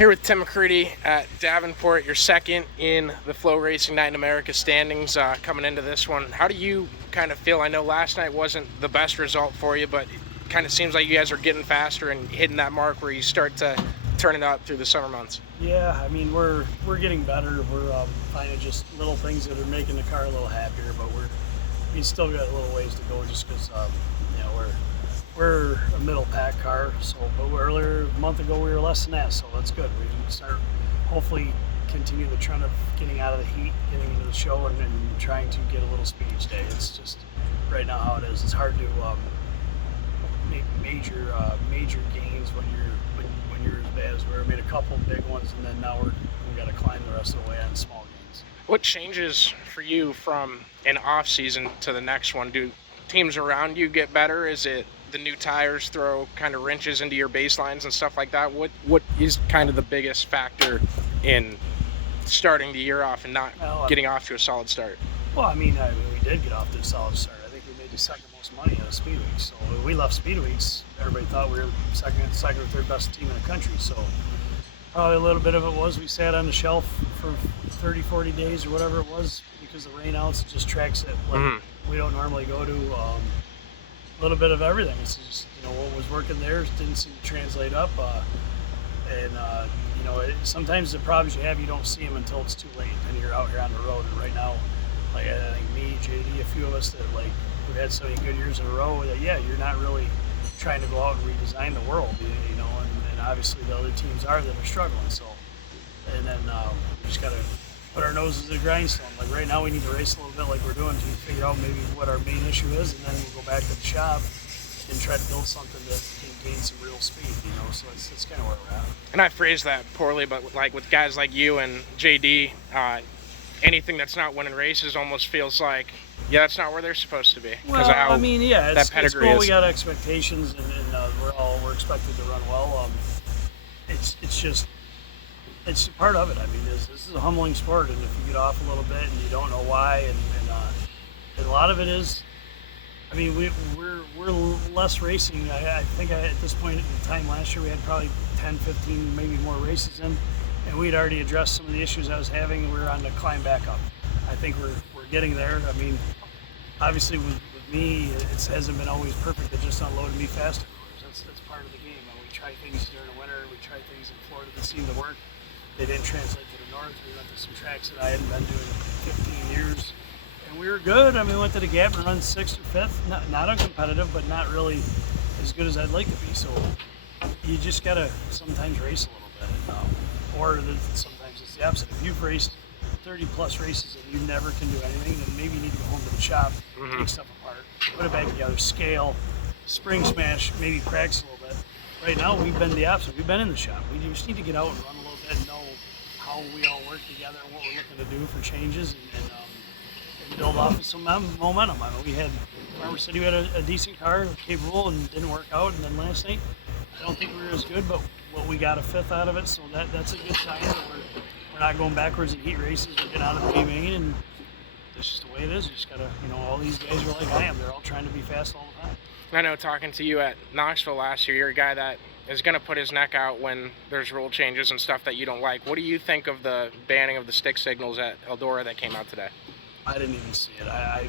Here with Tim McCreadie at Davenport. You're second in the Flow Racing Night in America standings coming into this one. How do you kind of feel? I know last night wasn't the best result for you, but it kind of seems like you guys are getting faster and hitting that mark where you start to turn it up through the summer months. Yeah, I mean we're getting better. We're finding just little things that are making the car a little happier, but we still got a little ways to go just because we're a middle pack car. So, but earlier a month ago we were less than that, so that's good. We can start hopefully continue the trend of getting out of the heat, getting into the show, and trying to get a little speed each day. It's just right now how it is. It's hard to make major gains when you're as bad as we made a couple big ones, and then now we got to climb the rest of the way on small gains. What changes for you from an off season to the next one? Do teams around you get better? Is it the new tires throw kind of wrenches into your baselines and stuff like that? What is kind of the biggest factor in starting the year off and not getting off to a solid start? Well, I mean, we did get off to a solid start. I think we made the second most money out of Speed Weeks. So when we left Speed Weeks, everybody thought we were second or third best team in the country. So probably a little bit of it was we sat on the shelf for 30, 40 days or whatever it was because the rain outs, just tracks that we don't normally go to. A little bit of everything. It's just, what was working there didn't seem to translate up. Sometimes the problems you have, you don't see them until it's too late and you're out here on the road. And right now, like I think me, JD, a few of us that we've had so many good years in a row that you're not really trying to go out and redesign the world, and obviously the other teams that are struggling. So, and then we just got to put our noses to the grindstone. Like right now we need to race a little bit like we're doing to figure out maybe what our main issue is, and then we'll go back to the shop and try to build something that can gain some real speed, so it's kind of where we're at. And I phrased that poorly, but like with guys like you and JD, anything that's not winning races almost feels like, that's not where they're supposed to be. Well, of how it's cool. Is. We got expectations, and we're expected to run well. It's part of it. I mean, this is a humbling sport, and if you get off a little bit and you don't know why, and a lot of it is, I mean, we're less racing. I think at this point in time last year we had probably 10, 15, maybe more races in, and we'd already addressed some of the issues I was having, and we were on the climb back up. I think we're getting there. I mean, obviously with me, it hasn't been always perfect. It just unloaded me faster. That's part of the game. We try things during the winter. We try things in Florida that seem to work. They didn't translate to the north. We went to some tracks that I hadn't been doing in 15 years. And we were good. I mean, we went to the Gap and run 6th or 5th. Not uncompetitive, but not really as good as I'd like to be. So you just got to sometimes race a little bit. Or sometimes it's the opposite. If you've raced 30 plus races and you never can do anything, then maybe you need to go home to the shop, take stuff apart, put it back together, scale, spring smash, maybe practice a little bit. Right now, we've been the opposite. We've been in the shop. We just need to get out and run a little bit and know how we all work together and what we're looking to do for changes and build off of some momentum. I mean, we had Farmer City, we had a decent car, capable, and didn't work out. And then last night, I don't think we were as good, but we got a 5th out of it, so that's a good sign that we're not going backwards in heat races. We're getting out of the B main, and that's just the way it is. You just gotta, all these guys are like I am. They're all trying to be fast all the time. I know, talking to you at Knoxville last year, you're a guy that is going to put his neck out when there's rule changes and stuff that you don't like. What do you think of the banning of the stick signals at Eldora that came out today? I didn't even see it. I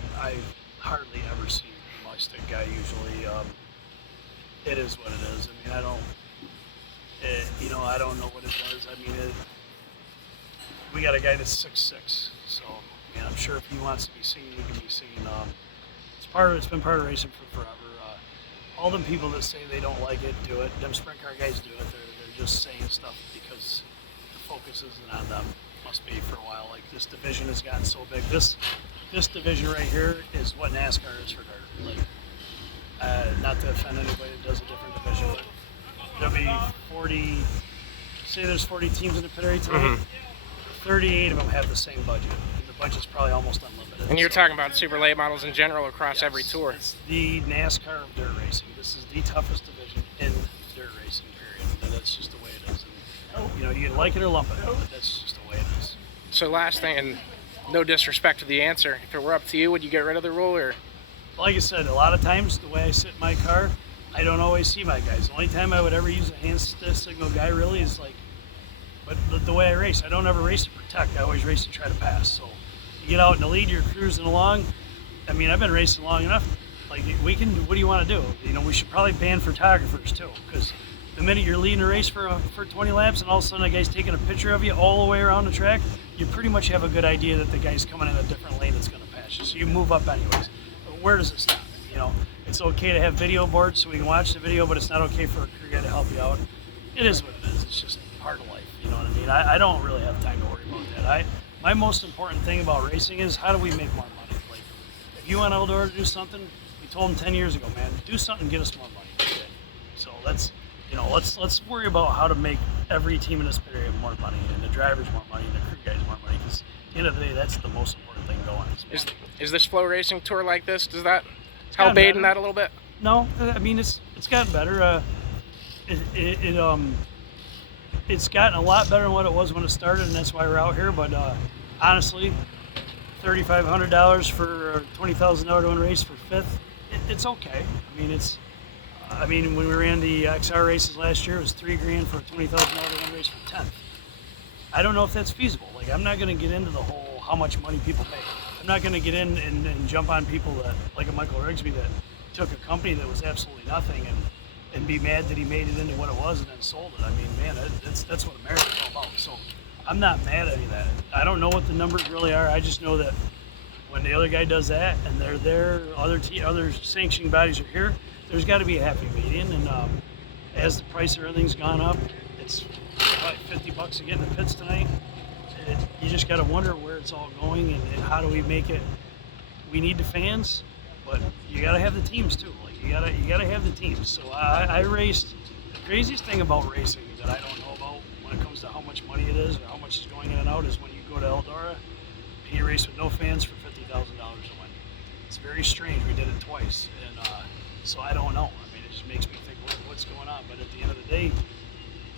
hardly ever see my stick guy usually. It is what it is. I mean, I don't know what it does. I mean, we got a guy that's 6'6", so I'm sure if he wants to be seen, he can be seen. It's been part of racing for forever. All them people that say they don't like it do it. Them sprint car guys do it. They're just saying stuff because the focus isn't on them. Must be for a while. Like this division has gotten so big. This division right here is what NASCAR is for dirt. Like, not to offend anybody that does a different division, but there'll be 40. Say there's 40 teams in the pit area tonight. 38 of them have the same budget. The budget's probably almost unlimited. And you're talking about super late models in general across every tour. It's the NASCAR of dirt racing. This is the toughest division in dirt racing, period. And that's just the way it is. And, you can like it or lump it, but that's just the way it is. So last thing, and no disrespect to the answer, if it were up to you, would you get rid of the rule? Or? Like I said, a lot of times the way I sit in my car, I don't always see my guys. The only time I would ever use a hand signal guy really is like But the way I race, I don't ever race to protect. I always race to try to pass. So you get out in the lead, you're cruising along. I mean, I've been racing long enough. Like, we can. What do you want to do? You know, we should probably ban photographers too, because the minute you're leading a race for 20 laps, and all of a sudden a guy's taking a picture of you all the way around the track, you pretty much have a good idea that the guy's coming in a different lane that's going to pass you. So you move up anyways. But where does it stop? You know, it's okay to have video boards so we can watch the video, but it's not okay for a crew guy to help you out. It is what it is. It's just part of life. You know what I mean? I don't really have time to worry about that. My most important thing about racing is, how do we make more money? Like, if you want Eldora to do something, we told them 10 years ago, man, do something, get us more money. Okay. So let's worry about how to make every team in this area more money, and the drivers more money, and the crew guys more money. Because at the end of the day, that's the most important thing going. Is this flow racing tour like this? Does that help aid in that a little bit? No, I mean, it's gotten better. It's gotten a lot better than what it was when it started, and that's why we're out here. But honestly, $3,500 for $20,000 to win race for fifth, it's okay. I mean, when we ran the XR races last year, it was $3,000 for a $20,000 to win race for 10th. I don't know if that's feasible. Like, I'm not going to get into the whole how much money people make. I'm not going to get in and jump on people that, like a Michael Rigsby, that took a company that was absolutely nothing and be mad that he made it into what it was and then sold it. I mean, man, that's what America's all about. So I'm not mad at any of that. I don't know what the numbers really are. I just know that when the other guy does that and they're there, other sanctioning bodies are here, there's got to be a happy median. And as the price of everything's gone up, it's probably $50 to get in the pits tonight. You just got to wonder where it's all going and how do we make it. We need the fans, but you got to have the teams too. Like, you gotta have the teams. So I raced. The craziest thing about racing that I don't know about when it comes to how much money it is or how much is going in and out is when you go to Eldora and you race with no fans for $50,000 to win. It's very strange. We did it twice, and so I don't know. I mean, it just makes me think, what's going on? But at the end of the day,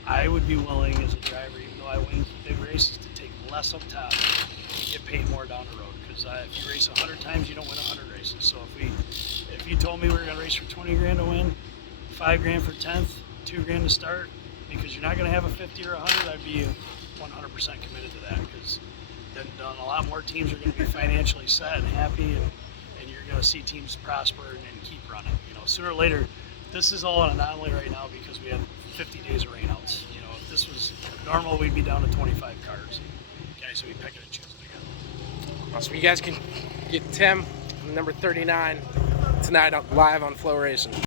I would be willing as a driver, even though I win big races, to take less up top and get paid more down the road. Because if you race 100 times, you don't win 100 races. So if you told me we were going to race for $20,000 to win, $5,000 for 10th, $2,000 to start, because you're not going to have a 50 or 100, I'd be 100% committed to that. Because then a lot more teams are going to be financially set and happy, and you're going to see teams prosper and keep running. You know, sooner or later, this is all an anomaly right now because we had 50 days of rainouts. You know, if this was normal, we'd be down to 25 cars. Okay, so we pick it and choose it again. Awesome. You guys can get Tim, number 39, tonight live on Flow Racing.